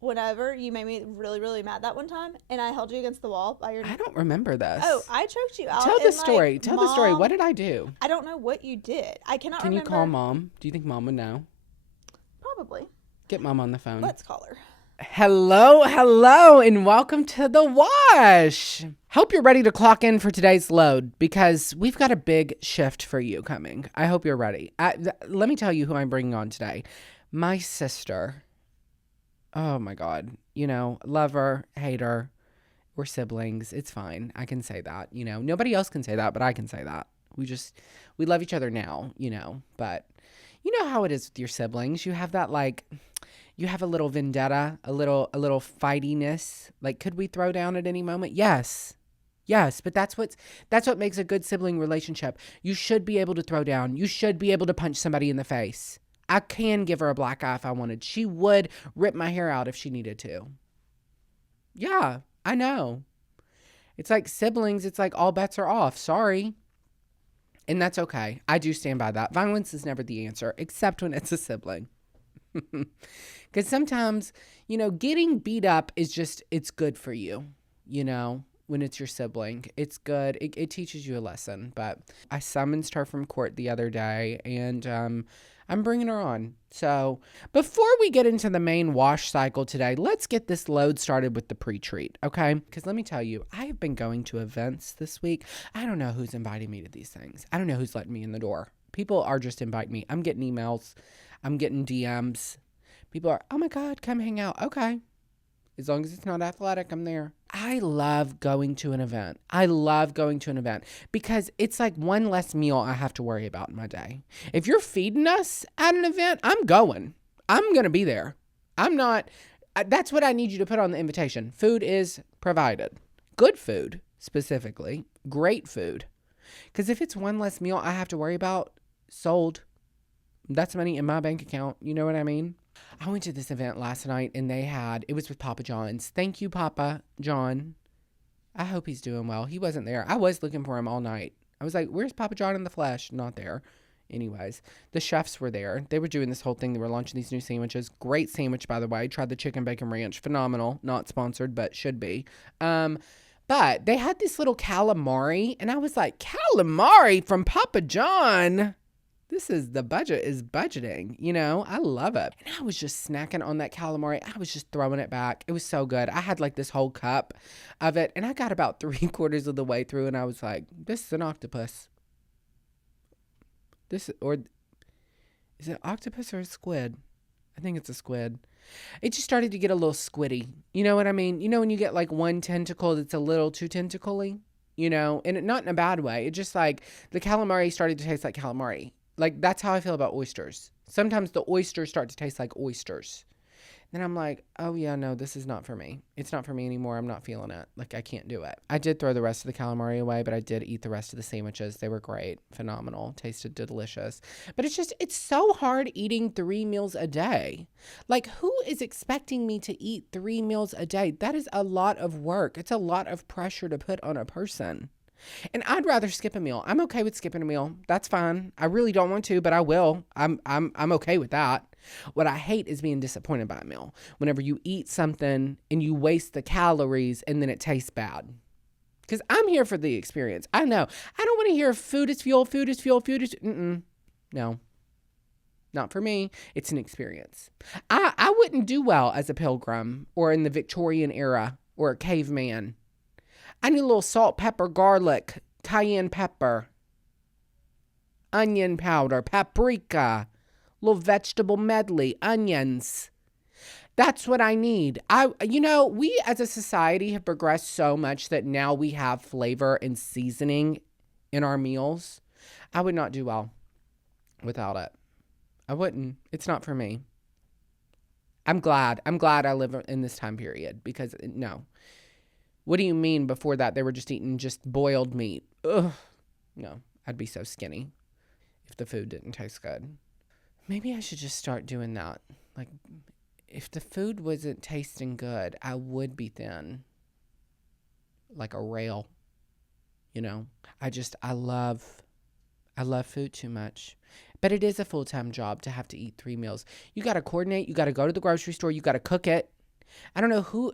whenever you made me really, really mad that one time, and I held you against the wall by your. I don't remember Oh, this. I choked you out. Tell the And story. Tell the story. What mom, did I do? I don't know what you did. I cannot Can you call remember. mom? Do you think mom would know? Probably. Get mom on the phone. Let's call her. Hello, and welcome to the wash. Hope you're ready to clock in for today's load because we've got a big shift for you coming. I hope you're ready. Let me tell you who I'm bringing on today. My sister. Oh my God. Love her, hate her. We're siblings. It's fine. I can say that. Nobody else can say that, but I can say that. We love each other now, but you know how it is with your siblings. You have that you have a little vendetta, a little fightiness. Like, could we throw down at any moment? Yes, but that's what makes a good sibling relationship. You should be able to throw down. You should be able to punch somebody in the face. I can give her a black eye if I wanted. She would rip my hair out if she needed to. Yeah, I know. It's like siblings. It's like all bets are off. Sorry. And that's okay. I do stand by that. Violence is never the answer, except when it's a sibling. Because sometimes, getting beat up is it's good for you, when it's your sibling. It's good. It teaches you a lesson. But I summoned her from court the other day, and I'm bringing her on. So before we get into the main wash cycle today, let's get this load started with the pre-treat, okay? Because let me tell you, I have been going to events this week. I don't know who's inviting me to these things. I don't know who's letting me in the door. People are just inviting me. I'm getting emails. I'm getting DMs. People are, oh my God, come hang out. Okay. As long as it's not athletic, I'm there. I love going to an event. Because it's like one less meal I have to worry about in my day. If you're feeding us at an event, I'm going. I'm going to be there. That's what I need you to put on the invitation. Food is provided. Good food, specifically. Great food. Because if it's one less meal I have to worry about, sold. That's money in my bank account. You know what I mean? I went to this event last night and it was with Papa John's. Thank you, Papa John. I hope he's doing well. He wasn't there. I was looking for him all night. I was like, where's Papa John in the flesh? Not there. Anyways, the chefs were there. They were doing this whole thing. They were launching these new sandwiches. Great sandwich, by the way. Tried the chicken bacon ranch. Phenomenal. Not sponsored, but should be. But they had this little calamari, and I was like, calamari from Papa John? The budget is budgeting, I love it. And I was just snacking on that calamari. I was just throwing it back. It was so good. I had like this whole cup of it, and I got about 3/4 of the way through, and I was like, this is an octopus. Or is it octopus or a squid? I think it's a squid. It just started to get a little squiddy. You know what I mean? When you get like one tentacle that's a little too tentacly, and not in a bad way. It just like the calamari started to taste like calamari. Like, that's how I feel about oysters. Sometimes the oysters start to taste like oysters. Then I'm like, oh, yeah, no, this is not for me. It's not for me anymore. I'm not feeling it. Like, I can't do it. I did throw the rest of the calamari away, but I did eat the rest of the sandwiches. They were great. Phenomenal. Tasted delicious. But it's so hard eating 3 meals a day. Like, who is expecting me to eat 3 meals a day? That is a lot of work. It's a lot of pressure to put on a person. And I'd rather skip a meal. I'm okay with skipping a meal. That's fine. I really don't want to, but I will. I'm okay with that. What I hate is being disappointed by a meal. Whenever you eat something and you waste the calories and then it tastes bad. Because I'm here for the experience. I know. I don't want to hear food is fuel, food is fuel, food is... No. Not for me. It's an experience. I wouldn't do well as a pilgrim or in the Victorian era or a caveman. I need a little salt, pepper, garlic, cayenne pepper, onion powder, paprika, little vegetable medley, onions. That's what I need. We as a society have progressed so much that now we have flavor and seasoning in our meals. I would not do well without it. I wouldn't. It's not for me. I'm glad I live in this time period because no. What do you mean before that they were just eating just boiled meat? Ugh. No, I'd be so skinny if the food didn't taste good. Maybe I should just start doing that. Like, if the food wasn't tasting good, I would be thin. Like a rail. I love food too much. But it is a full-time job to have to eat 3 meals. You got to coordinate. You got to go to the grocery store. You got to cook it. I don't know who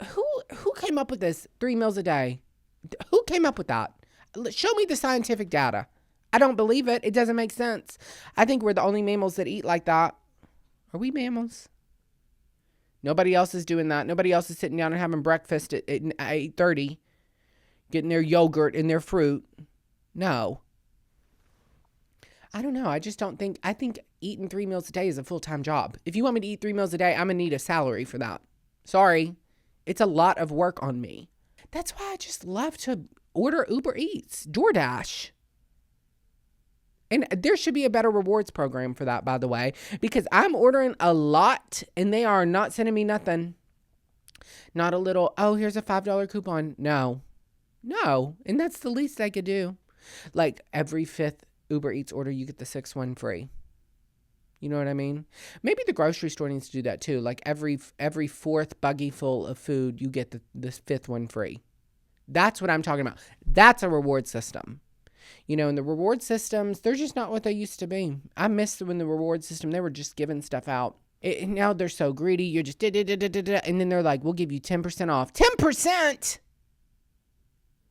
came up with this 3 meals a day. Who came up with that? Show me the scientific data. I don't believe it. It doesn't make sense. I think we're the only mammals that eat like that. Are we mammals? Nobody else is doing that. Nobody else is sitting down and having breakfast at 8:30, getting their yogurt and their fruit. No. I don't know. I just don't think, I think eating 3 meals a day is a full-time job. If you want me to eat 3 meals a day, I'm going to need a salary for that. Sorry. It's a lot of work on me. That's why I just love to order Uber Eats, DoorDash. And there should be a better rewards program for that, by the way, because I'm ordering a lot and they are not sending me nothing. Not a little, oh, here's a $5 coupon. No. And that's the least I could do. Like every 5th Uber Eats order, you get the 6th one free. You know what I mean? Maybe the grocery store needs to do that too. Like every 4th buggy full of food, you get the 5th one free. That's what I'm talking about. That's a reward system. You know, and the reward systems, they're just not what they used to be. I miss when the reward system, they were just giving stuff out. Now they're so greedy. You're just and then they're like, we'll give you 10% off. 10%?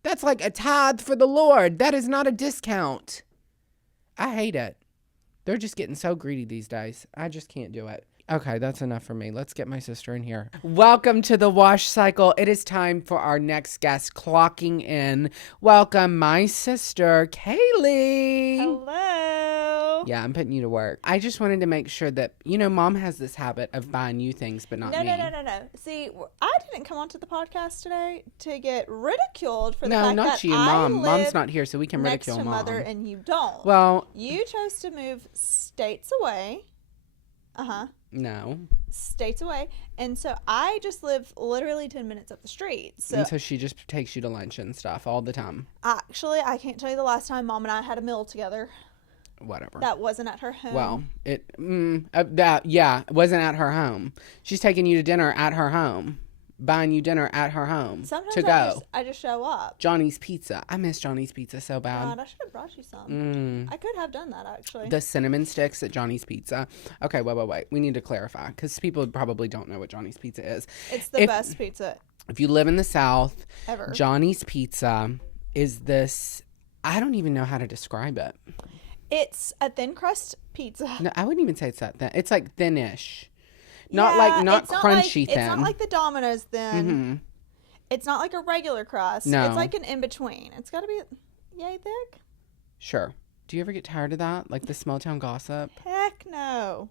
That's like a tithe for the Lord. That is not a discount. I hate it. They're just getting so greedy these days. I just can't do it. Okay, that's enough for me. Let's get my sister in here. Welcome to the wash cycle. It is time for our next guest clocking in. Welcome, my sister, Kaylee. Hello. Yeah, I'm putting you to work. I just wanted to make sure that, you know, Mom has this habit of buying you things, but not me. No. See, I didn't come onto the podcast today to get ridiculed for the fact that not you, I Mom. live Mom's not here, so we can next ridicule to Mom. Mother and you don't. Well, you chose to move states away. No. States away. And so I just live literally 10 minutes up the street. And so she just takes you to lunch and stuff all the time. Actually, I can't tell you the last time Mom and I had a meal together. Whatever. That wasn't at her home. Well, it wasn't at her home. She's taking you to dinner at her home. Buying you dinner at her home. Sometimes to go. I just show up. Johnny's Pizza. I miss Johnny's Pizza so bad. God, I should have brought you some. I could have done that, actually. The cinnamon sticks at Johnny's Pizza. Okay, wait. We need to clarify because people probably don't know what Johnny's Pizza is. It's the best pizza. If you live in the South, ever. Johnny's Pizza is this, I don't even know how to describe it. It's a thin crust pizza. No, I wouldn't even say it's that thin. It's like thinnish. Not crunchy thin. It's not like the Domino's thin. Mm-hmm. It's not like a regular crust. No. It's like an in-between. It's got to be yay thick. Sure. Do you ever get tired of that? Like the small town gossip? Heck no.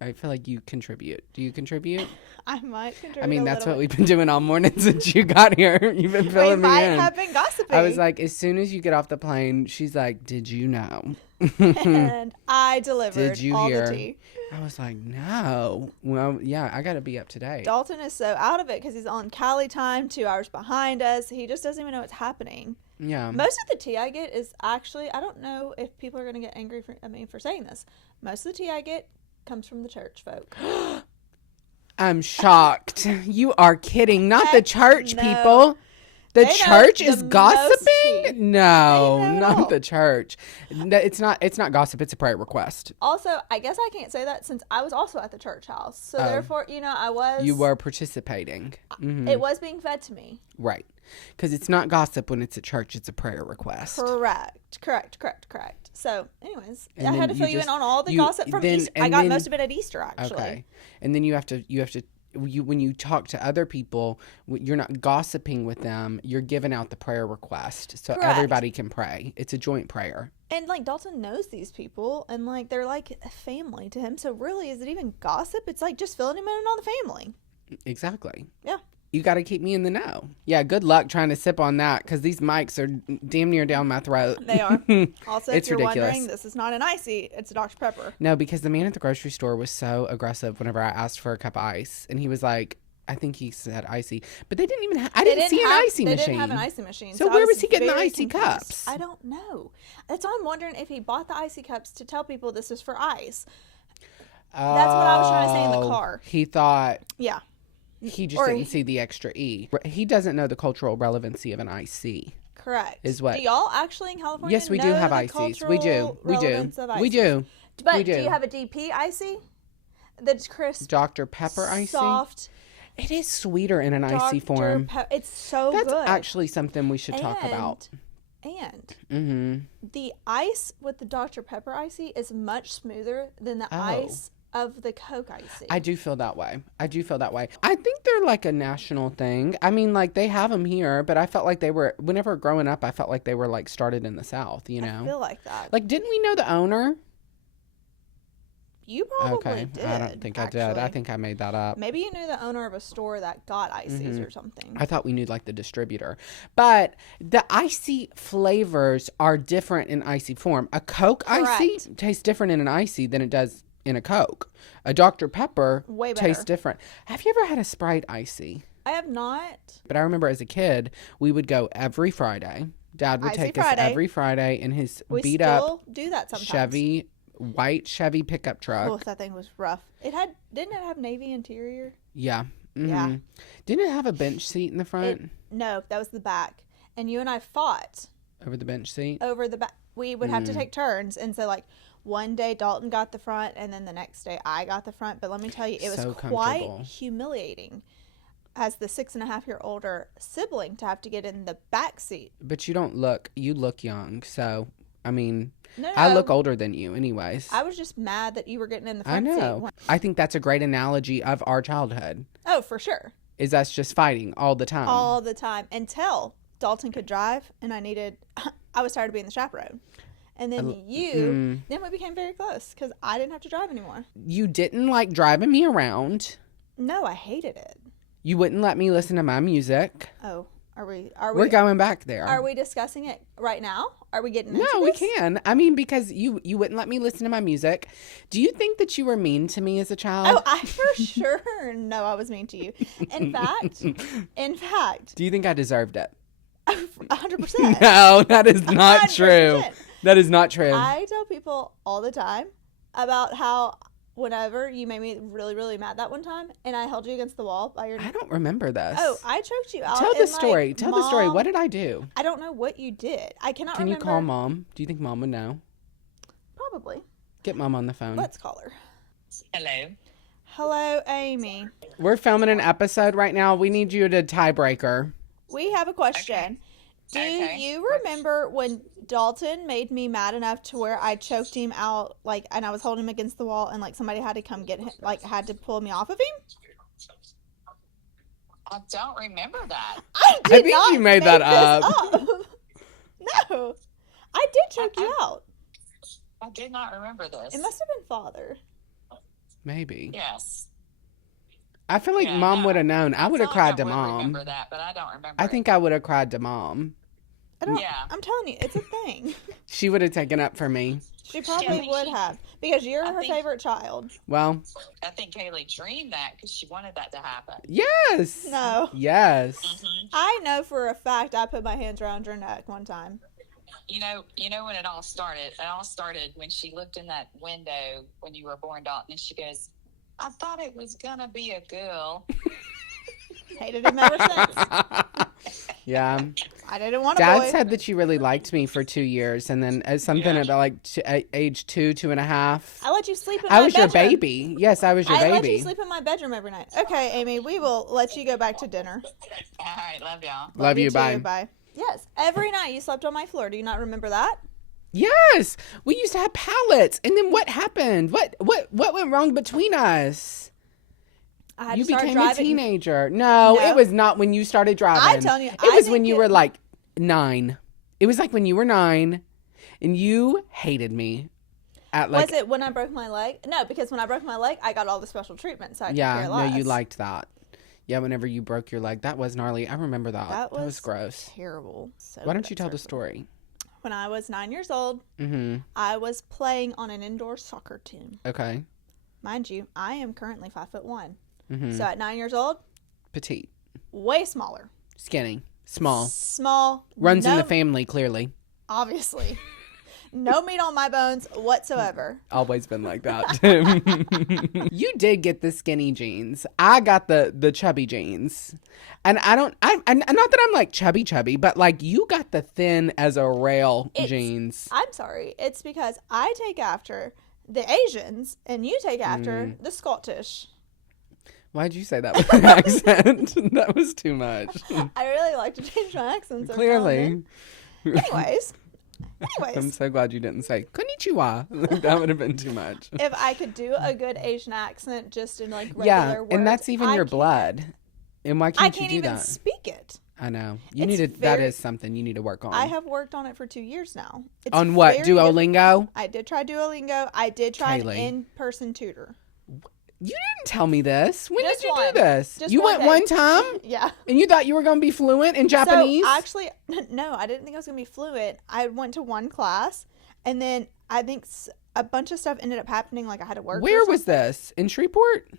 I feel like you contribute. Do you contribute? I might contribute. I mean, that's what we've been doing all morning since you got here. You've been filling me in. We might have been gossiping. I was like, as soon as you get off the plane, she's like, did you know? And I delivered all hear? the tea. I was like, no. Well, yeah, I got to be up to date. Dalton is so out of it because he's on Cali time, 2 hours behind us. He just doesn't even know what's happening. Yeah. Most of the tea I get is actually, I don't know if people are going to get angry for saying this. Most of the tea I get comes from the church folk. I'm shocked. You are kidding. Not Heck the church no. people. The church is gossiping? No, They know not the church. It's not gossip. It's a prayer request. Also, I guess I can't say that since I was also at the church house. So therefore, You were participating. Mm-hmm. It was being fed to me. Right. Because it's not gossip when it's a church. It's a prayer request. Correct. So, anyways, I had to fill you in on all the gossip from Easter. I got most of it at Easter, actually. Okay. And then you have to when you talk to other people, you're not gossiping with them. You're giving out the prayer request so everybody can pray. It's a joint prayer. And like Dalton knows these people, and like they're like a family to him. So really, is it even gossip? It's like just filling him in on the family. Exactly. Yeah. You got to keep me in the know. Yeah, good luck trying to sip on that because these mics are damn near down my throat. They are. Also, it's if you're ridiculous. wondering, this is not an icy. It's a Dr. Pepper. No, because the man at the grocery store was so aggressive whenever I asked for a cup of ice. And he was like, I think he said icy. But they didn't even I didn't see an icy machine. They didn't have an icy machine. So where was he getting the icy cups? I don't know. That's why I'm wondering if he bought the icy cups to tell people this is for ice. That's what I was trying to say in the car. He thought... Yeah. He just didn't see the extra E. He doesn't know the cultural relevancy of an IC. Correct. Is what? Do y'all actually in California Yes, we do have ICs. We do. We do. But do you have a DP IC? That's crisp. Dr. Pepper IC? Soft. It is sweeter in an icy form. It's so That's good. That's actually something we should talk about. And the ice with the Dr. Pepper icy is much smoother than the ice of the Coke icy. I do feel that way. I think they're like a national thing. I mean, like they have them here, but I felt like they were, whenever growing up, I felt like they were like started in the South, you know? I feel like that. Like, didn't we know the owner? You probably did. I don't think I did. I think I made that up. Maybe you knew the owner of a store that got ices or something. I thought we knew like the distributor. But the icy flavors are different in icy form. A Coke icy tastes different in an icy than it does in a Coke. A Dr. Pepper tastes different. Have you ever had a Sprite icy? I have not. But I remember as a kid, we would go every Friday. Dad would take us every Friday in his beat up do that sometimes. White Chevy pickup truck. Oh, that thing was rough. Didn't it have navy interior? Yeah. Mm-hmm. Yeah. Didn't it have a bench seat in the front? No, that was the back. And you and I fought. Over the bench seat? Over the back. We would have to take turns. And so, like, one day Dalton got the front, and then the next day I got the front. But let me tell you, it was quite humiliating as the 6.5-year older sibling to have to get in the back seat. But you look young. So, I mean... No. I look older than you anyways. I was just mad that you were getting in the front seat. I know. I think that's a great analogy of our childhood. Oh, for sure. Is us just fighting all the time. All the time. Until Dalton could drive and I was tired of being the chaperone. And then then we became very close because I didn't have to drive anymore. You didn't like driving me around. No, I hated it. You wouldn't let me listen to my music. Oh, We're going back there. Are we discussing it right now? Are we getting into No, this? we can. I mean, because you wouldn't let me listen to my music. Do you think that you were mean to me as a child? Oh, I for sure know I was mean to you. In fact. Do you think I deserved it? 100%. No, that is not 100%. True. That is not true. I tell people all the time about how whenever you made me really, really mad that one time, and I held you against the wall by your neck. I don't remember this. Oh, I choked you out. Tell the story. Tell the story. What did I do? I don't know what you did. I cannot remember. Can you call Mom? Do you think Mom would know? Probably. Get Mom on the phone. Let's call her. Hello. Hello, Amy. We're filming an episode right now. We need you to tiebreaker. We have a question. Do you remember when Dalton made me mad enough to where I choked him out, like, and I was holding him against the wall, and like somebody had to come get him, like, had to pull me off of him? I don't remember that. I think you made that up. No, I did choke you out. I did not remember this. It must have been Father. Maybe. Yes. I feel like Mom would have known. I would have cried to Mom. I remember that, but I don't remember. I think I would have cried to Mom. I'm telling you, it's a thing. She would have taken up for me. She probably would have, because you're her favorite child. Well, I think Kaylee dreamed that because she wanted that to happen. Yes. No. Yes. Mm-hmm. I know for a fact I put my hands around your neck one time. You know when it all started? It all started when she looked in that window when you were born, Dalton, and she goes, I thought it was going to be a girl. Hated him ever since. Yeah. I didn't want a boy. Dad said that you really liked me for 2 years, and then something about like age 2.5. I let you sleep in my bedroom. I was your baby. Yes, I was your baby. I let you sleep in my bedroom every night. Okay, Amy, we will let you go back to dinner. All right, love y'all. Love you, bye. Bye. Yes, every night you slept on my floor. Do you not remember that? Yes, we used to have pallets, and then what happened? What went wrong between us? You became a teenager. No, it was not when you started driving. I'm telling you, it was when you were like 9. It was like when you were 9, and you hated me. Was it when I broke my leg? No, because when I broke my leg, I got all the special treatment. So I could care less. No, you liked that. Yeah, whenever you broke your leg, that was gnarly. I remember that. That was gross. Terrible. So why don't you tell the story? When I was 9 years old, I was playing on an indoor soccer team. Okay. Mind you, I am currently 5'1". So at 9 years old, petite, way smaller, skinny, small, runs in the family. Clearly, obviously, no meat on my bones whatsoever. Always been like that. You did get the skinny jeans. I got the chubby jeans, and not that I'm like chubby, but like you got the thin as a rail jeans. I'm sorry. It's because I take after the Asians, and you take after the Scottish. Why'd you say that with an accent? That was too much. I really like to change my accents. Clearly. Anyways. I'm so glad you didn't say konnichiwa. That would have been too much. If I could do a good Asian accent just in like regular words. And that's even your blood. And why can't you do that? I can't even speak it. I know. That is something you need to work on. I have worked on it for 2 years now. It's on what? Duolingo? I did try Duolingo. I did try an in-person tutor. You didn't tell me this. When did you do this? You went one time? Yeah. And you thought you were going to be fluent in Japanese? So actually, no, I didn't think I was going to be fluent. I went to one class, and then I think a bunch of stuff ended up happening. Like I had to work. Where was this? In Shreveport?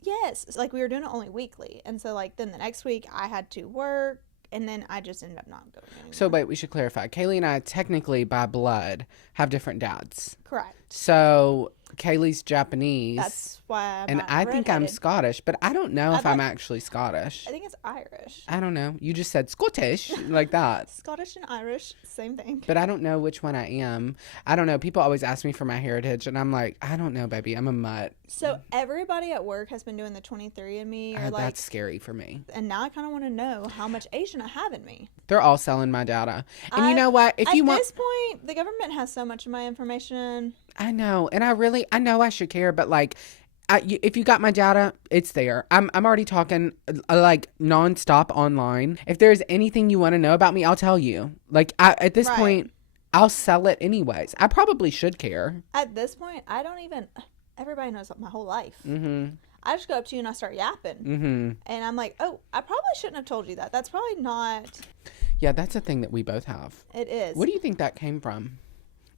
Yes. It's like we were doing it only weekly. And so like then the next week I had to work, and then I just ended up not going anymore. So wait, we should clarify. Kaylee and I technically by blood have different dads. Correct. So Kaylee's Japanese. That's why And I think I'm Scottish, but I don't know if I'm actually Scottish. I think it's Irish. I don't know. You just said Scottish like that. Scottish and Irish, same thing. But I don't know which one I am. I don't know. People always ask me for my heritage, and I'm like, I don't know, baby. I'm a mutt. So everybody at work has been doing the 23andMe. Or like, that's scary for me. And now I kind of want to know how much Asian I have in me. They're all selling my data. And you know what? At this point, the government has so much of my information. I know. And I know I should care, but like, if you got my data, it's there. I'm already talking like nonstop online. If there's anything you want to know about me, I'll tell you. Like at this point, I'll sell it anyways. I probably should care. At this point, I don't even. Everybody knows my whole life. Mm-hmm. I just go up to you and I start yapping. Mm-hmm. And I'm like, oh, I probably shouldn't have told you that. That's probably not. Yeah, that's a thing that we both have. It is. What do you think that came from?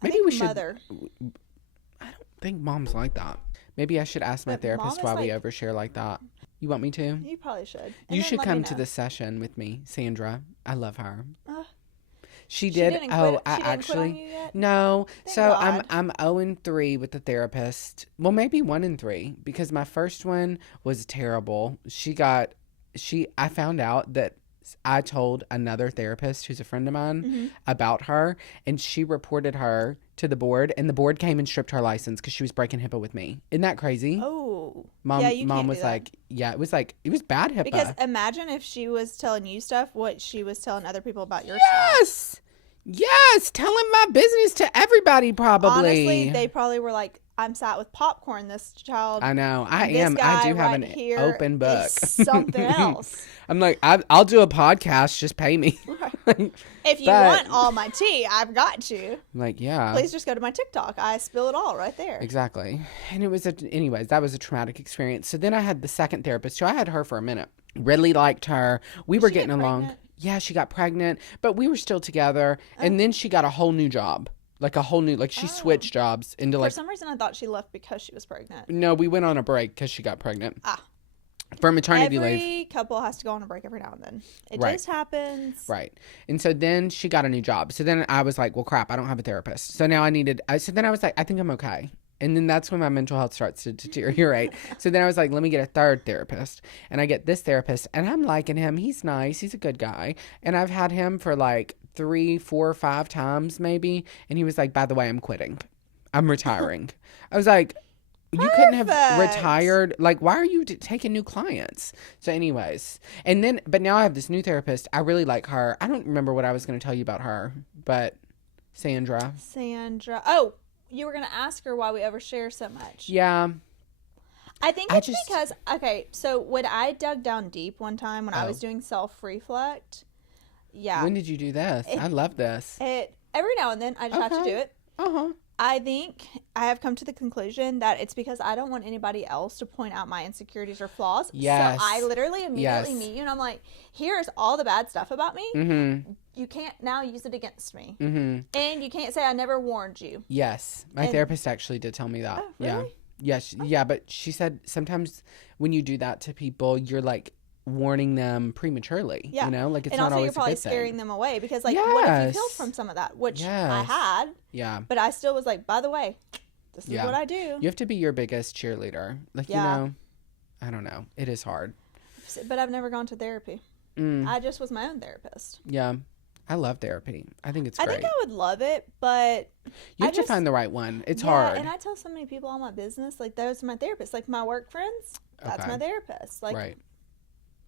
Maybe we should. Mother. I don't think mom's like that. Maybe I should ask my therapist why we overshare like that. You want me to? You probably should. You should come to the session with me, Sandra. I love her. She did. Oh, I actually no. So God. I'm 0-3 with the therapist. Well, maybe 1-3 because my first one was terrible. I found out that I told another therapist who's a friend of mine about her, and she reported her to the board, and the board came and stripped her license because she was breaking HIPAA with me. Isn't that crazy? Oh, mom was like, it was bad HIPAA. Because imagine if she was telling you stuff, what she was telling other people about your stuff. Yes, telling my business to everybody probably. Honestly, they probably were like, I'm sat with popcorn, this child. I know. I am. I do have an open book. Something else. I'm like, I'll do a podcast. Just pay me. Right. If you want all my tea, I've got you. I'm like, yeah. Please just go to my TikTok. I spill it all right there. Exactly. And it was, anyways, that was a traumatic experience. So then I had the second therapist. So I had her for a minute. Really liked her. We were getting along. Yeah, she got pregnant, but we were still together. And then she got a whole new job. Like a whole new, she switched jobs into For some reason, I thought she left because she was pregnant. No, we went on a break because she got pregnant. For maternity leave. Every couple has to go on a break every now and then. It just happens. Right. And so then she got a new job. So then I was like, well, crap, I don't have a therapist. So now so then I was like, I think I'm okay. And then that's when my mental health starts to deteriorate. So then I was like, let me get a third therapist. And I get this therapist, and I'm liking him. He's nice. He's a good guy. And I've had him for like 3, 4, 5 times maybe. And he was like, by the way, I'm quitting. I'm retiring. I was like, you couldn't have retired. Like, why are you taking new clients? So anyways, but now I have this new therapist. I really like her. I don't remember what I was going to tell you about her, but Sandra. Oh, you were going to ask her why we overshare so much. Yeah. I think it's because, okay, so when I dug down deep one time when I was doing self-reflect, When did you do this? I love this. Every now and then, I just have to do it. I think I have come to the conclusion that it's because I don't want anybody else to point out my insecurities or flaws. Yes. So I literally immediately meet you and I'm like, here's all the bad stuff about me. Mm-hmm. You can't now use it against me. Mm-hmm. And you can't say I never warned you. Yes. My therapist actually did tell me that. Oh, really? Yeah. Yes. Yeah. But she said sometimes when you do that to people, you're like warning them prematurely. Yeah. You know, like it's not always a good thing. And also you're probably scaring them away because like, what if you healed from some of that? Which I had. Yeah. But I still was like, by the way, this is what I do. You have to be your biggest cheerleader. Like, you know, I don't know. It is hard. But I've never gone to therapy. I just was my own therapist. Yeah. I love therapy. I think it's great. I think I would love it, but you have to find the right one. It's hard. And I tell so many people all my business, like those are my therapists, like my work friends. That's my therapist. Like, right.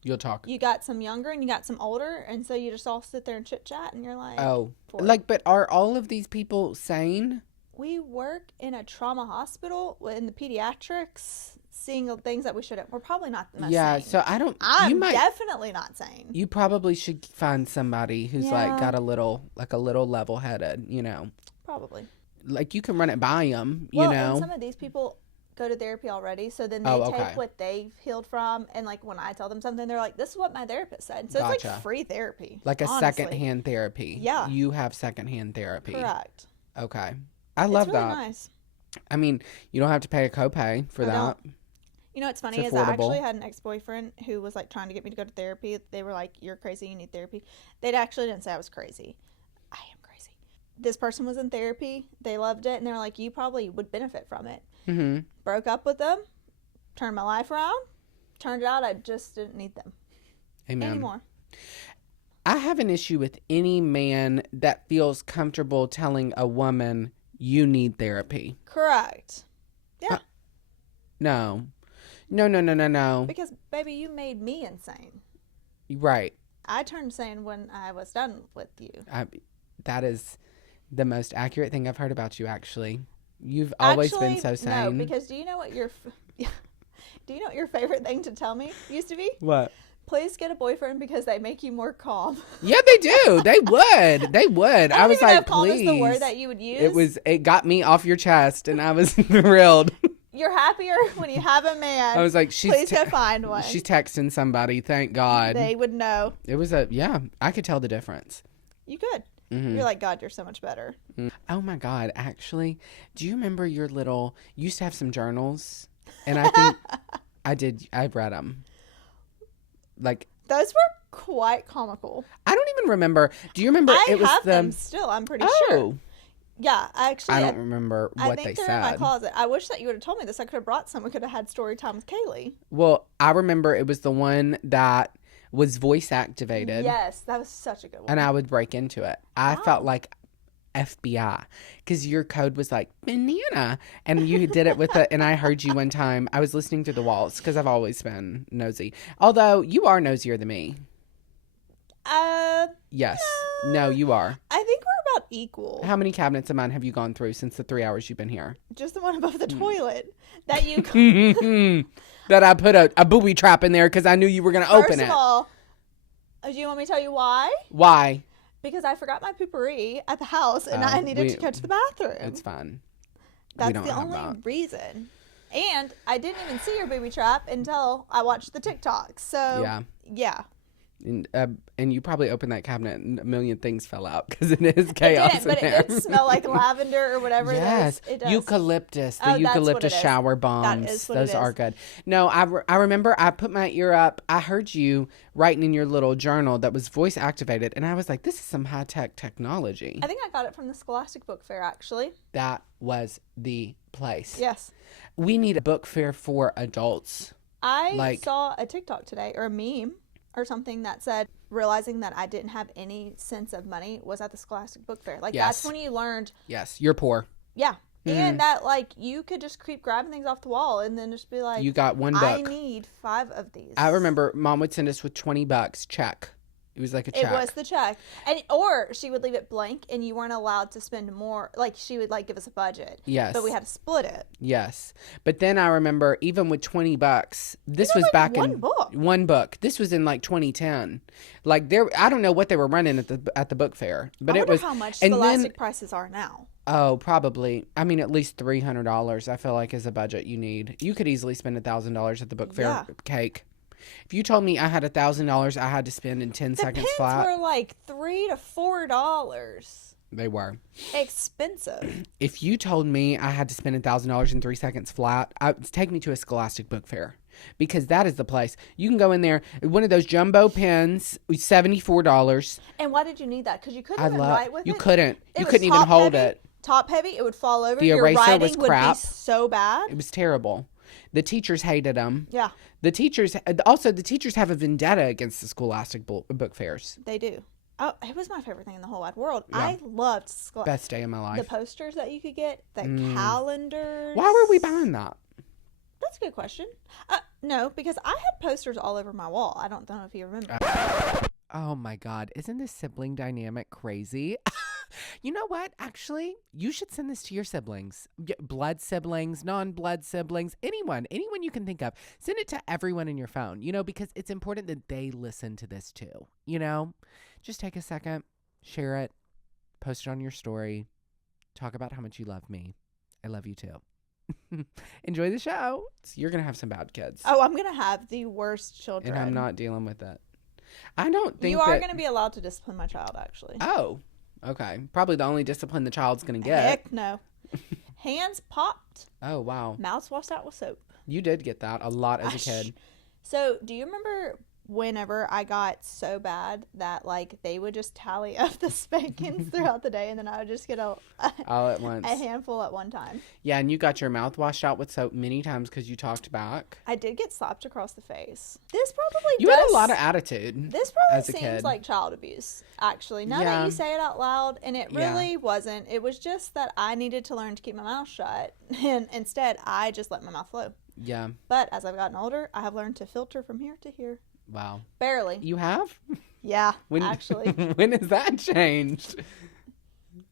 You'll talk. You got some younger and you got some older, and so you just all sit there and chit chat, and you're like, but are all of these people sane? We work in a trauma hospital in the pediatrics, seeing things that we shouldn't. We're probably not the most sane. So I'm definitely not sane. You probably should find somebody who's like got a little level headed, you know. Probably. Like you can run it by them, you know. And some of these people go to therapy already, so then they take what they've healed from, and like when I tell them something, they're like, this is what my therapist said. So it's like free therapy, like a secondhand therapy. Yeah, you have secondhand therapy. Correct. Okay, I love really that. Nice. I mean, you don't have to pay a copay for that. Don't. You know what's funny is I actually had an ex-boyfriend who was like trying to get me to go to therapy. They were like, you're crazy, you need therapy. They actually didn't say I was crazy. I am crazy. This person was in therapy, they loved it, and they were like, you probably would benefit from it. Mm-hmm. Broke up with them, turned my life around. Turned out I just didn't need them anymore. I have an issue with any man that feels comfortable telling a woman you need therapy. Correct. Yeah. No. Because, baby, you made me insane. Right. I turned sane when I was done with you. That is the most accurate thing I've heard about you, actually. You've always been so sane. No, because do you know what your favorite thing to tell me used to be? What? Please get a boyfriend because they make you more calm. Yeah, they do. They would. They would. I was like, calm please. Is the word that you would use. It got me off your chest, and I was thrilled. You're happier when you have a man. I was like, please go find one. She's texting somebody. Thank God. They would know. It was I could tell the difference. You could. Mm-hmm. You're like, God, you're so much better. Oh my God. Actually, do you remember you used to have some journals? And I think I've read them. Like, those were quite comical. I don't even remember. Do you remember? I have them still. I'm pretty sure. Yeah, I don't remember what they said. I think they're in my closet. I wish that you would have told me this. I could have brought some. We could have had story time with Kaylee. Well, I remember it was the one that was voice activated. Yes, that was such a good one. And I would break into it. I felt like FBI because your code was like banana, and you did it with it. And I heard you one time. I was listening through the walls because I've always been nosy. Although you are nosier than me. Yes. No, you are. I think we're about equal. How many cabinets of mine have you gone through since the 3 hours you've been here? Just the one above the toilet that you that I put a booby trap in there because I knew you were going to open it. First of all, do you want me to tell you why? Why? Because I forgot my poopery at the house and I needed to go to the bathroom. It's fine. That's the only reason. And I didn't even see your booby trap until I watched the TikTok. So, yeah. And you probably opened that cabinet and a million things fell out because it is chaos. It didn't, but it did smell like lavender or whatever yes. it does. Eucalyptus. The eucalyptus shower bombs. Those are good. No, I remember I put my ear up. I heard you writing in your little journal that was voice activated. And I was like, this is some high-tech technology. I think I got it from the Scholastic Book Fair, actually. That was the place. Yes. We need a book fair for adults. I saw a TikTok today or a meme or something that said realizing that I didn't have any sense of money was at the Scholastic Book Fair. Like that's when you learned. Yes, you're poor. Yeah. And that like you could just keep grabbing things off the wall and then just be like, you got one book. I need 5 of these. I remember Mom would send us with $20 check. It was like a check. It was the check. Or she would leave it blank and you weren't allowed to spend more. Like she would like give us a budget. Yes. But we had to split it. Yes. But then I remember even with $20, this was back in one book. This was in like 2010. Like I don't know what they were running at the book fair, but I it was how much Scholastic prices are now. Oh, probably. I mean, at least $300. I feel like is a budget you need. You could easily spend $1,000 at the book fair cake. If you told me I had $1,000 I had to spend in 10 seconds flat. The pins were like $3 to $4. They were expensive. If you told me I had to spend $1,000 in 3 seconds flat, take me to a Scholastic Book Fair because that is the place. You can go in there. One of those jumbo pens, $74. And why did you need that? Because you couldn't even write with it. You couldn't even hold it. Top heavy. It would fall over. The eraser Your writing was crap. Would be so bad. It was terrible. The teachers hated them. Yeah. The teachers have a vendetta against the Scholastic book fairs. They do. Oh, it was my favorite thing in the whole wide world. Yeah. I loved Scholastic. Best day of my life. The posters that you could get, the calendars. Why were we buying that? That's a good question. No, because I had posters all over my wall. I don't know if you remember. Oh my God. Isn't this sibling dynamic crazy? You know what? Actually, you should send this to your siblings. Blood siblings, non-blood siblings, anyone you can think of. Send it to everyone in your phone, because it's important that they listen to this too. Just take a second, share it, post it on your story, talk about how much you love me. I love you too. Enjoy the show. You're going to have some bad kids. Oh, I'm going to have the worst children. And I'm not dealing with it. I don't think you are going to be allowed to discipline my child, actually. Oh, okay. Probably the only discipline the child's going to get. Heck no. Hands popped. Oh, wow. Mouths washed out with soap. You did get that a lot as a kid. So, do you remember whenever I got so bad that, they would just tally up the spankings throughout the day, and then I would just get all at once. A handful at one time. Yeah, and you got your mouth washed out with soap many times because you talked back. I did get slapped across the face. This probably You had a lot of attitude. This probably seems like child abuse, actually. Now that you say it out loud, and it really wasn't. It was just that I needed to learn to keep my mouth shut, and instead I just let my mouth flow. Yeah. But as I've gotten older, I have learned to filter from here to here. Wow. Barely. You have? Yeah, actually. When has that changed?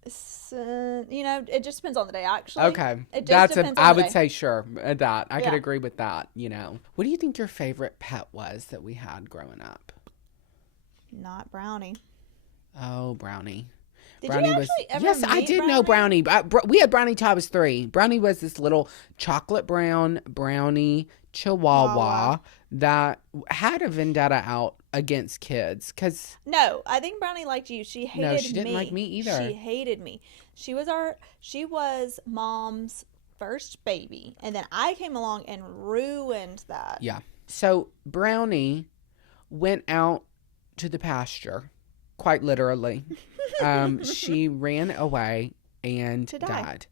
It just depends on the day, actually. Okay. It just depends on the day. I would say sure. That. I could agree with that, What do you think your favorite pet was that we had growing up? Not Brownie. Oh, Brownie. Did Brownie you actually ever Yes, I did know Brownie. We had Brownie till I was 3. Brownie was this little chocolate brown brownie chihuahua that had a vendetta out against kids. No, I think Brownie liked you. She hated me. No, she didn't like me either. She hated me. She was Mom's first baby, and then I came along and ruined that. Yeah. So Brownie went out to the pasture, quite literally. She ran away and died.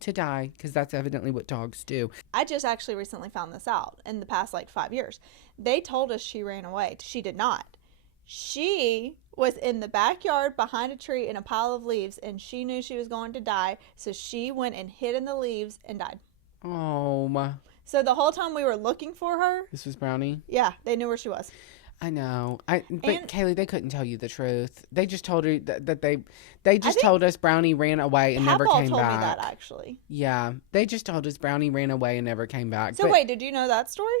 To die, because that's evidently what dogs do. I just actually recently found this out in the past 5 years. They told us she ran away. She did not. She was in the backyard behind a tree in a pile of leaves, and she knew she was going to die, so she went and hid in the leaves and died. Oh my. So the whole time we were looking for her. This was Brownie? Yeah, they knew where she was. I know. But Kaylee, they couldn't tell you the truth. They just told her that they just told us Brownie ran away and never came back. told me that, actually. Yeah. They just told us Brownie ran away and never came back. So wait, did you know that story?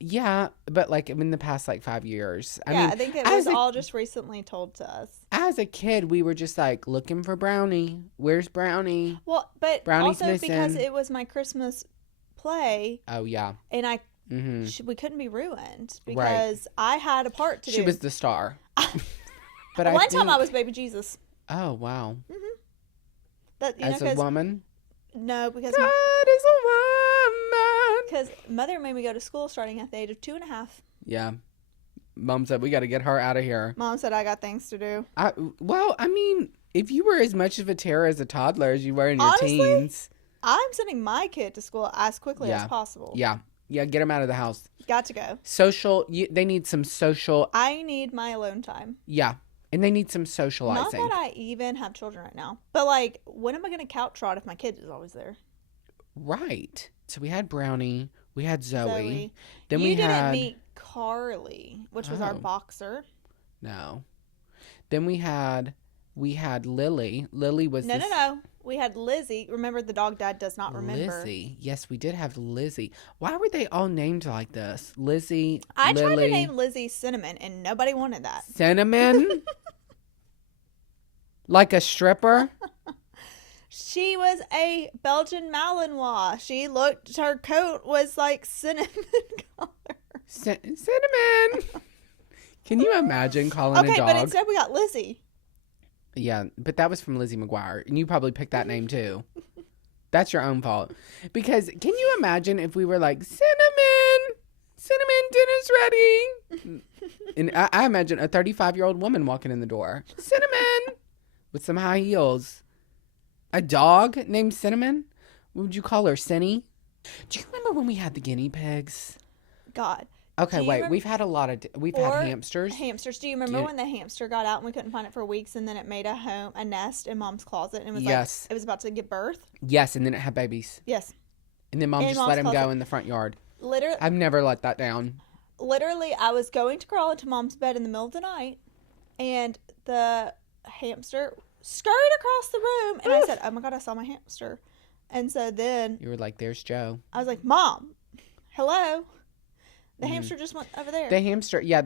Yeah, but in the past 5 years. I think it was all just recently told to us. As a kid, we were just looking for Brownie. Where's Brownie? Well, but Brownie's also missing. because it was my Christmas play. Oh, yeah. And we couldn't be ruined because I had a part to do. She was the star. But one time I was baby Jesus. Oh, wow. Mm-hmm. As a woman? No, because God is a woman. Because mother made me go to school starting at the age of 2.5. Yeah. Mom said, we got to get her out of here. Mom said, I got things to do. If you were as much of a terror as a toddler as you were in your teens. I'm sending my kid to school as quickly as possible. Yeah. Yeah, get them out of the house. Got to go. They need some social. I need my alone time. Yeah, and they need some socializing. Not that I even have children right now. But, when am I going to couch trot if my kid is always there? Right. So we had Brownie. We had Zoe. Then you didn't meet Carly, which was our boxer. No. Then we had Lily. Lily was No. We had Lizzie. Remember, the dog dad does not remember. Lizzie. Yes, we did have Lizzie. Why were they all named like this? Lizzie, I Lily. tried to name Lizzie Cinnamon, and nobody wanted that. Cinnamon? Like a stripper? She was a Belgian Malinois. Her coat was like cinnamon color. Cinnamon! Can you imagine calling a dog? Okay, but instead we got Lizzie. Yeah, but that was from Lizzie McGuire, and you probably picked that name too. That's your own fault. Because can you imagine if we were like, Cinnamon, dinner's ready? And I imagine a 35-year-old woman walking in the door. Cinnamon! With some high heels. A dog named Cinnamon? What would you call her, Cinny? Do you remember when we had the guinea pigs? God. Okay, wait. We've had had hamsters. Hamsters. Do you remember when the hamster got out and we couldn't find it for weeks, and then it made a nest in Mom's closet, and it was it was about to give birth? Yes, and then it had babies. Yes. And then Mom just let him go in the front yard. Literally, I've never let that down. Literally, I was going to crawl into Mom's bed in the middle of the night, and the hamster scurried across the room, and I said, "Oh my God, I saw my hamster." And so then you were like, "There's Joe." I was like, "Mom, hello." The hamster just went over there. The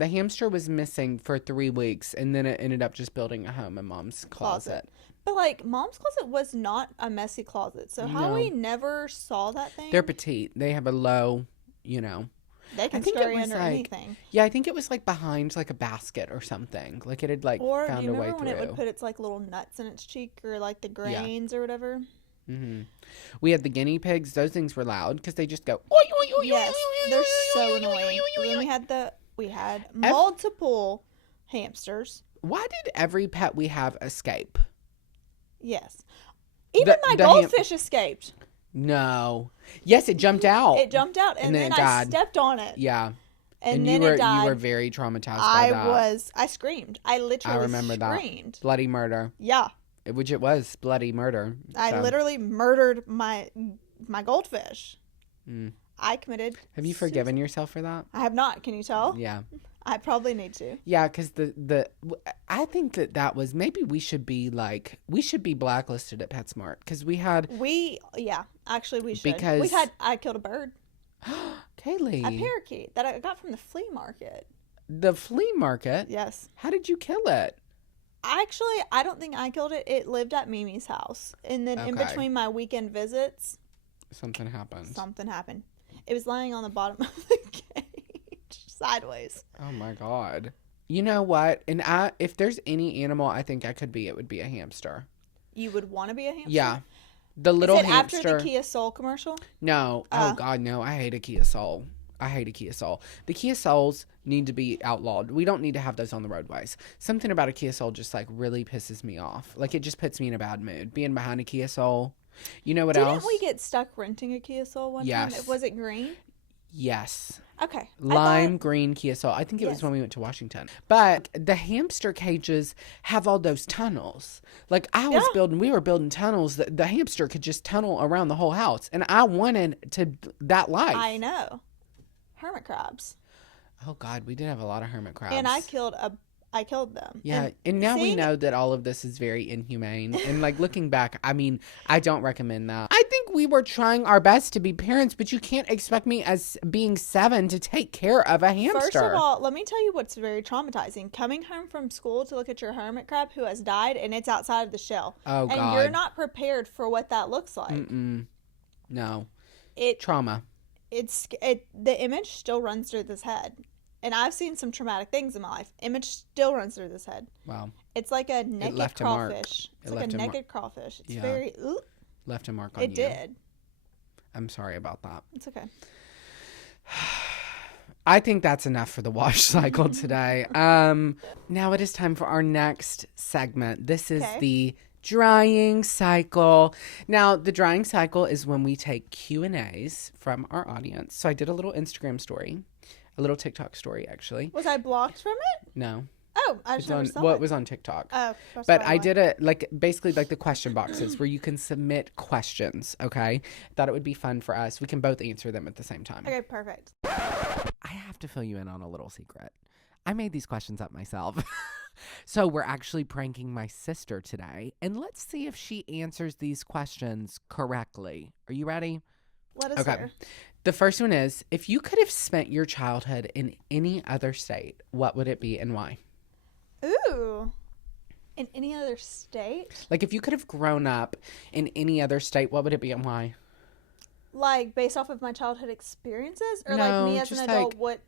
hamster was missing for 3 weeks, and then it ended up just building a home in Mom's closet. But, like, Mom's closet was not a messy closet, so how we never saw that thing? They're petite. They have a low, you know. They can scurry under anything. Yeah, I think it was, like, behind, like, a basket or something. Like, it had, like, found a way through. Or do you remember when it would put its, like, little nuts in its cheek or, like, the grains or whatever? Mm-hmm. We had the guinea pigs. Those things were loud because they just go. Oy, oy, oy, yes, they're so annoying. Then we had multiple hamsters. Why did every pet we have escape? Yes, even my goldfish escaped. No. Yes, it jumped out. It jumped out, and then I stepped on it. Yeah. And then it died. You were very traumatized by that. I screamed. I literally remember screamed. That. Bloody murder. Yeah. Which it was bloody murder. I literally murdered my goldfish. Mm. I committed. Have you forgiven yourself for that? I have not. Can you tell? Yeah. I probably need to. Yeah, because I think that was maybe we should be blacklisted at PetSmart because actually we should. Because I killed a bird. Kaylee. A parakeet that I got from the flea market. The flea market? Yes. How did you kill it? Actually, I don't think I killed it. It lived at Mimi's house. And then in between my weekend visits, something happened. It was lying on the bottom of the cage, sideways. Oh my God. You know what? And if there's any animal I think I could be, it would be a hamster. You would want to be a hamster? Yeah. The little hamster. After the Kia Soul commercial? No. Oh God, no. I hate a Kia Soul. The Kia Souls need to be outlawed. We don't need to have those on the roadways. Something about a Kia Soul just like really pisses me off. Like it just puts me in a bad mood. Being behind a Kia Soul. You know what else? Didn't we get stuck renting a Kia Soul one time? Was it green? Yes. Okay. Lime green Kia Soul. I think it was when we went to Washington. But the hamster cages have all those tunnels. Like we were building tunnels that the hamster could just tunnel around the whole house. And I wanted that life. I know. Hermit crabs. Oh God, we did have a lot of hermit crabs. And I killed them. Yeah, and now we know that all of this is very inhumane. And like looking back, I mean, I don't recommend that. I think we were trying our best to be parents, but you can't expect me as being 7 to take care of a hamster. First of all, let me tell you what's very traumatizing. Coming home from school to look at your hermit crab who has died and it's outside of the shell. Oh God. And you're not prepared for what that looks like. No. Trauma. The image still runs through this head. And I've seen some traumatic things in my life. Image still runs through this head. Wow. It's like a naked crawfish. It's like a naked crawfish. It's very... Left a mark on you. It did. I'm sorry about that. It's okay. I think that's enough for the wash cycle today. Now it is time for our next segment. This is the drying cycle. Now, the drying cycle is when we take Q&As from our audience. So I did a little Instagram story, a little TikTok story, actually. Was I blocked from it? No. Oh, I just never saw it. Well, it was on TikTok. Oh, but I did it basically like the question boxes where you can submit questions. Okay, thought it would be fun for us. We can both answer them at the same time. Okay, perfect. I have to fill you in on a little secret. I made these questions up myself. So we're actually pranking my sister today, and let's see if she answers these questions correctly. Are you ready? Let us hear. The first one is, if you could have spent your childhood in any other state, what would it be and why? Ooh. In any other state? Like if you could have grown up in any other state, what would it be and why? Like based off of my childhood experiences, or like me as an adult, what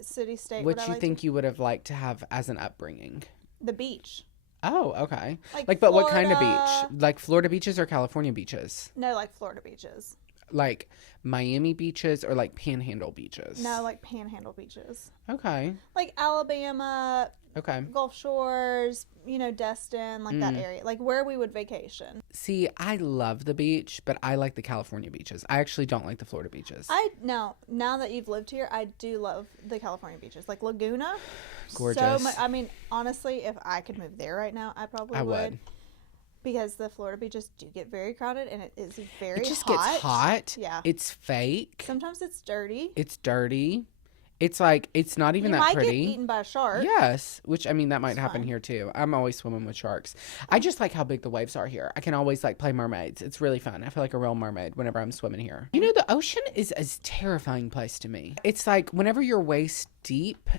city, state? What you think you would have liked to have as an upbringing? The beach. Oh, okay. But Florida, what kind of beach? Like Florida beaches or California beaches? No, like Florida beaches. Like Miami beaches or like Panhandle beaches? No, like Panhandle beaches. Okay. Like Alabama. Okay. Gulf Shores, Destin, like that area. Like where we would vacation. See, I love the beach, but I like the California beaches. I actually don't like the Florida beaches. Now that you've lived here, I do love the California beaches. Like Laguna. Gorgeous. So much, I mean, honestly, if I could move there right now, I probably would. Because the Florida beaches do get very crowded, and it is very hot. It just gets hot. Yeah. It's fake. Sometimes it's dirty. It's dirty. It's like, it's not even that pretty. You might get eaten by a shark. Yes, which, I mean, that might happen here too. I'm always swimming with sharks. I just like how big the waves are here. I can always like play mermaids. It's really fun. I feel like a real mermaid whenever I'm swimming here. You know, the ocean is a terrifying place to me. It's like whenever you're waist deep,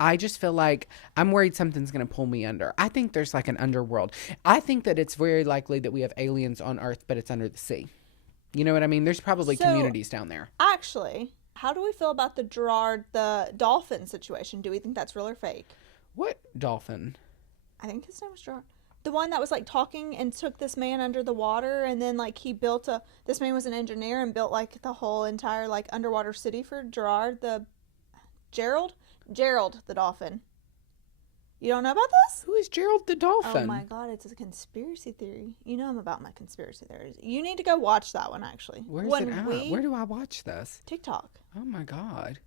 I just feel like I'm worried something's going to pull me under. I think there's like an underworld. I think that it's very likely that we have aliens on Earth, but it's under the sea. You know what I mean? There's probably communities down there. Actually, how do we feel about the dolphin situation? Do we think that's real or fake? What dolphin? I think his name was Gerard. The one that was like talking and took this man under the water, and then like this man was an engineer and built like the whole entire like underwater city for Gerard the dolphin. You don't know about this? Who is Gerald the dolphin? Oh my God, it's a conspiracy theory. You know I'm about my conspiracy theories. You need to go watch that one, actually. Where's it at? Where do I watch this? TikTok. Oh my God.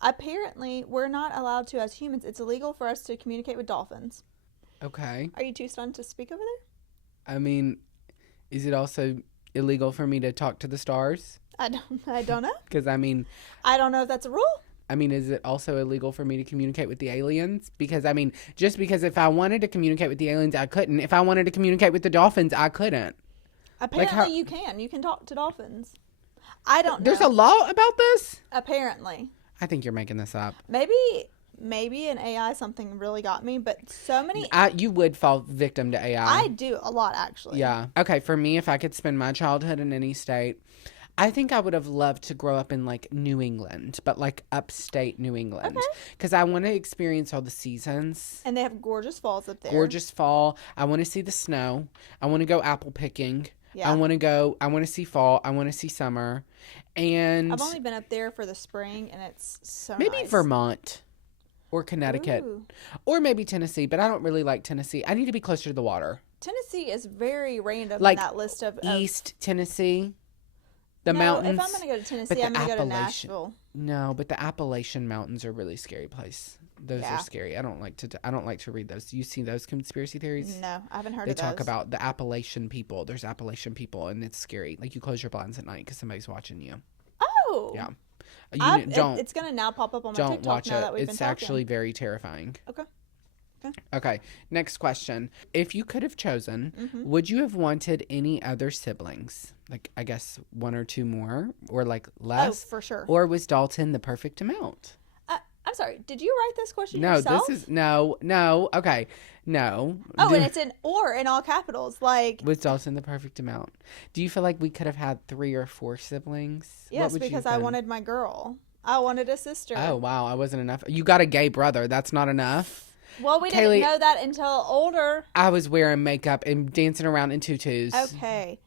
Apparently, we're not allowed to, as humans, it's illegal for us to communicate with dolphins. Okay. Are you too stunned to speak over there? I mean, is it also illegal for me to talk to the stars? I don't know. Because, I mean... I don't know if that's a rule. I mean, is it also illegal for me to communicate with the aliens? Because, I mean, just because if I wanted to communicate with the aliens, I couldn't. If I wanted to communicate with the dolphins, I couldn't. Apparently, you can. You can talk to dolphins. I don't know. There's a law about this? Apparently. I think you're making this up. Maybe an AI something really got me, but so many... You would fall victim to AI. I do a lot, actually. Yeah. Okay, for me, if I could spend my childhood in any state... I think I would have loved to grow up in, like, New England, but, like, upstate New England. Because I want to experience all the seasons. And they have gorgeous falls up there. Gorgeous fall. I want to see the snow. I want to go apple picking. Yeah. I want to see fall. I want to see summer. And... I've only been up there for the spring, and it's so maybe nice. Vermont or Connecticut. Ooh. Or maybe Tennessee, but I don't really like Tennessee. I need to be closer to the water. Tennessee is very random like in that list of... East Tennessee. The no, mountains. if I'm going to go to Tennessee, I'm going to go to Nashville. No, but the Appalachian Mountains are a really scary place. Those are scary. I don't like to read those. You see those conspiracy theories? No, I haven't heard of those. They talk about the Appalachian people. There's Appalachian people, and it's scary. Like, you close your blinds at night because somebody's watching you. Oh. Yeah. It's going to now pop up on my TikTok watch now it. that we've been It's talking. actually very terrifying. Okay. Okay, next question. If you could have chosen, would you have wanted any other siblings? Like, I guess 1 or 2 more, or like less? Oh, for sure. Or was Dalton the perfect amount? I'm sorry. Did you write this question yourself? No. Okay, no. Oh, and it's in all capitals. Like, was Dalton the perfect amount? Do you feel like we could have had 3 or 4 siblings? Yes, because I wanted my girl. I wanted a sister. Oh, wow. I wasn't enough. You got a gay brother. That's not enough. Well, we didn't know that until older. I was wearing makeup and dancing around in tutus. Okay.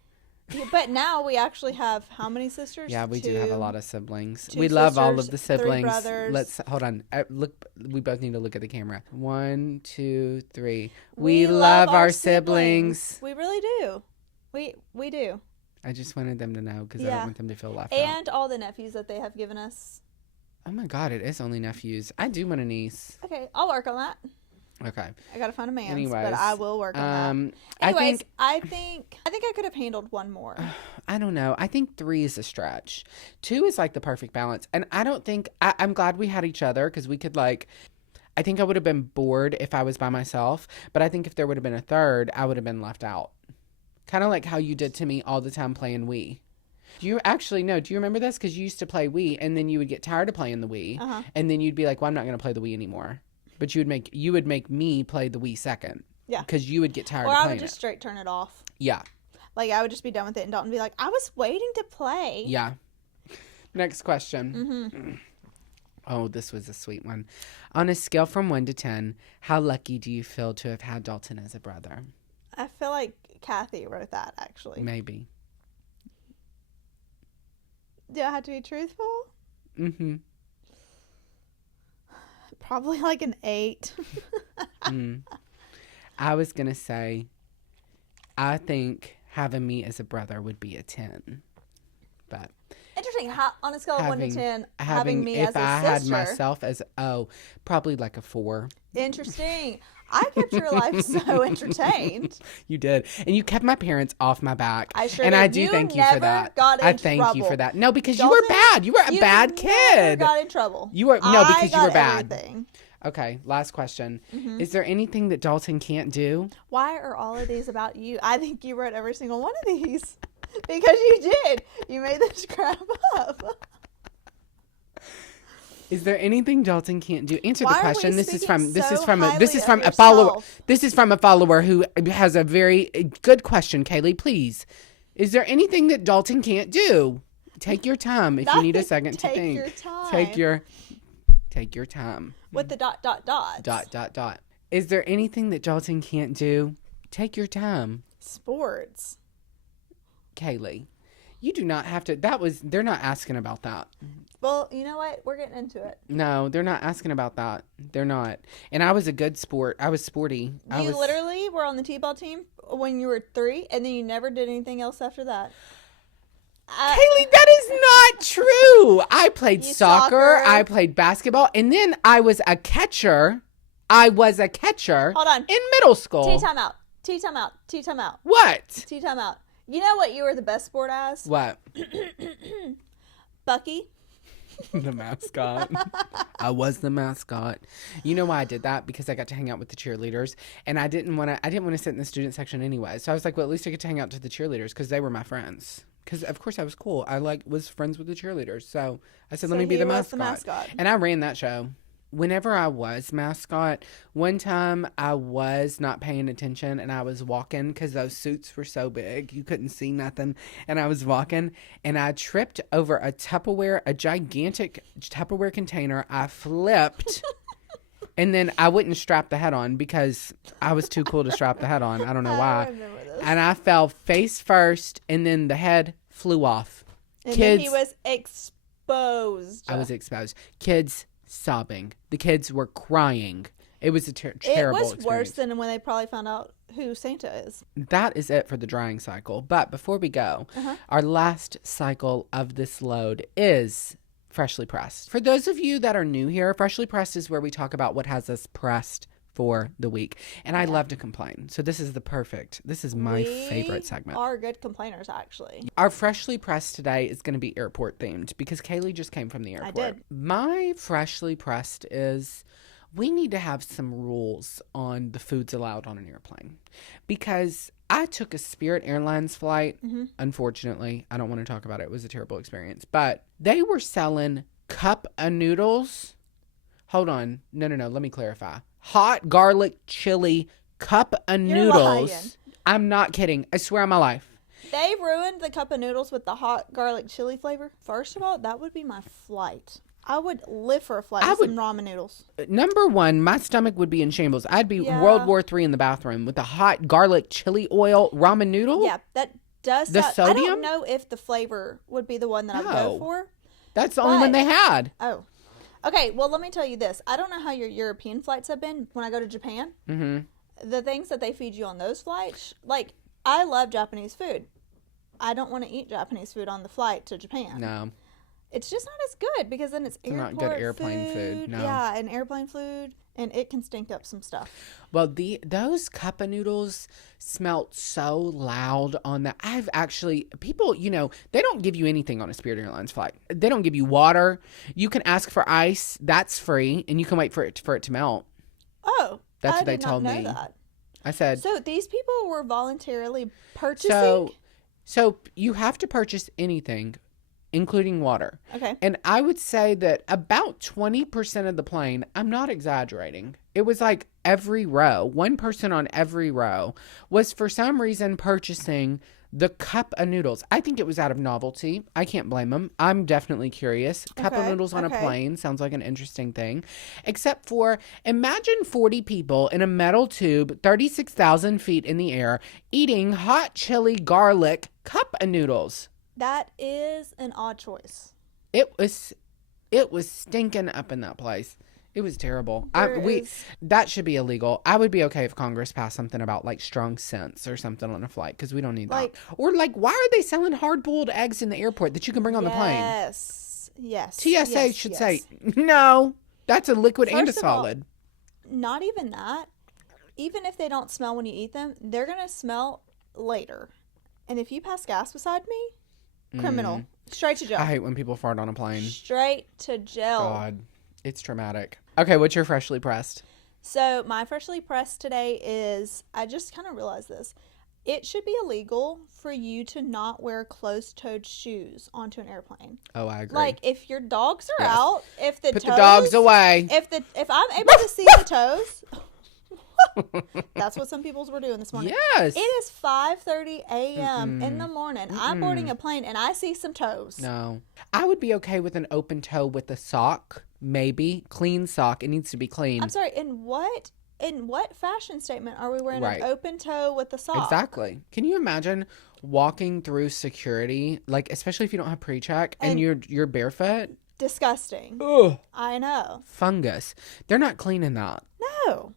Yeah, but now we actually have how many sisters? Yeah, we do have a lot of siblings. Two We love all of sisters, the siblings. 3 brothers. Let's hold on. Look, we both need to look at the camera. 1, 2, 3. We love our siblings. We really do. We do. I just wanted them to know because I don't want them to feel left out. And all the nephews that they have given us. Oh my God, it is only nephews. I do want a niece. Okay, I'll work on that. Okay. I gotta find a man, Anyways, but I will work on that. Anyways, I think I could have handled 1 more. I don't know. I think 3 is a stretch. 2 is like the perfect balance, and I don't think I'm glad we had each other because we could like. I think I would have been bored if I was by myself, but I think if there would have been a 3rd, I would have been left out. Kind of like how you did to me all the time playing Wii. Do you remember this? Because you used to play Wii, and then you would get tired of playing the Wii, and then you'd be like, "Well, I'm not going to play the Wii anymore." But you would make me play the Wii second. Yeah. Because you would get tired of playing it. Or I would just straight turn it off. Yeah. Like, I would just be done with it, and Dalton would be like, I was waiting to play. Yeah. Next question. Oh, this was a sweet one. On a scale from 1 to 10, how lucky do you feel to have had Dalton as a brother? I feel like Kathy wrote that, actually. Maybe. Do I have to be truthful? Mm-hmm. Probably like an 8. I was going to say, I think having me as a brother would be a 10. But interesting. On a scale of 1 to 10, having me as a sister. If I had myself as, probably like a 4. Interesting. I kept your life so entertained. You did. And you kept my parents off my back. I sure and did. I do thank you for that. I thank you for that. No, because you were bad. You were a bad kid. You got in trouble. You were because you were bad. Everything. Okay, last question. Is there anything that Dalton can't do? Why are all of these about you? I think you wrote every single one of these. Because you did. You made this crap up. Is there anything Dalton can't do? Answer the question. This is from a follower who has a very good question, Kaylee, please. Is there anything that Dalton can't do? Take your time if you need a second to think. Take your time. With the ... Is there anything that Dalton can't do? Take your time. Sports. Kaylee, you do not have to. They're not asking about that. Well, you know what? We're getting into it. No, they're not asking about that. They're not. And I was a good sport. I was sporty. You literally were on the T-ball team when you were 3, and then you never did anything else after that. Kaylee, that is not true. I played soccer. I played basketball. And then I was a catcher. Hold on. In middle school. Tea time out. What? Tea time out. You know what you were the best sport as? What? Bucky. The mascot. I was the mascot. You know why I did that? Because I got to hang out with the cheerleaders, and I didn't want to sit in the student section anyway. So I was like, well, at least I get to hang out to the cheerleaders because they were my friends. Because of course I was cool. I was friends with the cheerleaders. So I said, let me be the mascot. And I ran that show. Whenever I was mascot, one time I was not paying attention and I was walking because those suits were so big you couldn't see nothing, and I was walking and I tripped over a gigantic Tupperware container. I flipped and then I wouldn't strap the head on because I was too cool to strap the head on. I don't know why. I remember this. And I fell face first and then the head flew off. And then he was exposed. I was exposed. Kids sobbing. The kids were crying. It was a terrible experience. It was worse than when they probably found out who Santa is. That is it for the drying cycle. But before we go, our last cycle of this load is Freshly Pressed. For those of you that are new here, Freshly Pressed is where we talk about what has us pressed for the week. And I love to complain. So this is my favorite segment. We are good complainers, actually. Our Freshly Pressed today is going to be airport themed because Kaylee just came from the airport. I did. My Freshly Pressed is we need to have some rules on the foods allowed on an airplane because I took a Spirit Airlines flight. Unfortunately, I don't want to talk about it. It was a terrible experience, but they were selling cup of noodles. Hold on. No. Let me clarify. Hot garlic chili cup of noodles. Lying. I'm not kidding. I swear on my life. They ruined the cup of noodles with the hot garlic chili flavor. First of all, that would be my flight. I would live for a flight with some ramen noodles. Number one, my stomach would be in shambles. I'd be World War III in the bathroom with the hot garlic chili oil ramen noodle. Yeah, that does. The sodium? I don't know if the flavor would be the one that I would go for. That's the only one they had. Oh. Okay, well, let me tell you this. I don't know how your European flights have been when I go to Japan. The things that they feed you on those flights, like, I love Japanese food. I don't want to eat Japanese food on the flight to Japan. No. It's just not as good because then it's airport not good airplane food. No. Yeah, and airplane food, and it can stink up some stuff. Well, those cup of noodles smelled so loud on that. People, they don't give you anything on a Spirit Airlines flight. They don't give you water. You can ask for ice. That's free, and you can wait for it to melt. Oh, that's what they told me. That. I said. So these people were voluntarily purchasing. So you have to purchase anything, including water. Okay. And I would say that about 20% of the plane, I'm not exaggerating, it was like every row, one person on every row was for some reason purchasing the cup of noodles. I think it was out of novelty. I can't blame them. I'm definitely curious. Cup of noodles on a plane sounds like an interesting thing. Except for, imagine 40 people in a metal tube, 36,000 feet in the air, eating hot chili garlic cup of noodles. That is an odd choice. It was stinking up in that place. It was terrible. That should be illegal. I would be okay if Congress passed something about like strong scents or something on a flight because we don't need that. Or like, why are they selling hard-boiled eggs in the airport that you can bring on the plane? Yes. TSA should say, no, that's a liquid and a solid. not even that. Even if they don't smell when you eat them, they're going to smell later. And if you pass gas beside me, criminal. Straight to jail. I hate when people fart on a plane. Straight to jail. God, it's traumatic. Okay, what's your freshly pressed? So my freshly pressed today is, I just kind of realized this. It should be illegal for you to not wear closed-toed shoes onto an airplane. Oh, I agree. Like, if your dogs are out, if the Put toes... the dogs away. If I'm able to see the toes... That's what some people were doing this morning. Yes. It is 5:30 a.m. in the morning. I'm boarding a plane and I see some toes. No. I would be okay with an open toe with a sock, maybe. Clean sock. It needs to be clean. I'm sorry, in what fashion statement are we wearing an open toe with a sock? Exactly. Can you imagine walking through security, like especially if you don't have pre-check and you're barefoot? Disgusting. Ugh. I know. Fungus. They're not cleaning that. No.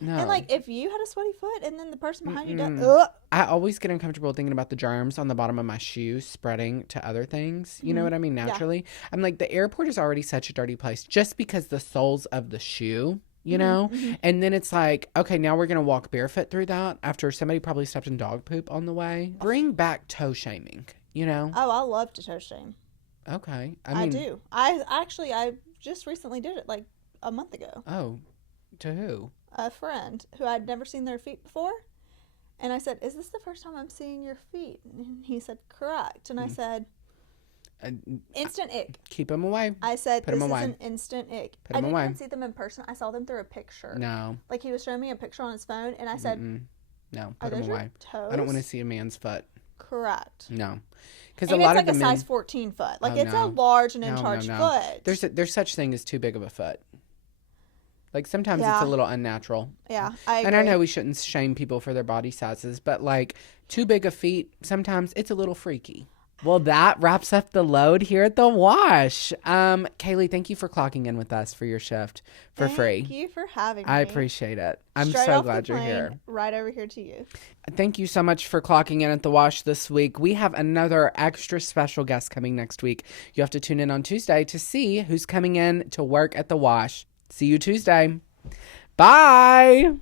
No. And like if you had a sweaty foot and then the person behind you does, I always get uncomfortable thinking about the germs on the bottom of my shoe spreading to other things. You know what I mean? Naturally. Yeah. I'm like, the airport is already such a dirty place just because the soles of the shoe, you know? And then it's like, okay, now we're going to walk barefoot through that after somebody probably stepped in dog poop on the way. Bring back toe shaming, you know? Oh, I love to toe shame. Okay. I do. I just recently did it like a month ago. Oh, to who? A friend who I'd never seen their feet before. And I said, is this the first time I'm seeing your feet? And he said, correct. And I said, instant ick. Keep them away. I said, this is an instant ick. I didn't even see them in person. I saw them through a picture. No. Like he was showing me a picture on his phone. And I said, no, put them away. Toes? I don't want to see a man's foot. Correct. No. Because a lot of the men, size 14 foot. Like it's a large and in charge foot. There's such thing as too big of a foot. Like, sometimes it's a little unnatural. Yeah, I agree. And I know we shouldn't shame people for their body sizes, but, like, too big of feet, sometimes it's a little freaky. Well, that wraps up the load here at the wash. Kaylee, thank you for clocking in with us for your shift for free. Thank you for having me. I appreciate it. I'm Straight so off glad the you're plane, here. Right over here to you. Thank you so much for clocking in at the wash this week. We have another extra special guest coming next week. You have to tune in on Tuesday to see who's coming in to work at the wash. See you Tuesday. Bye.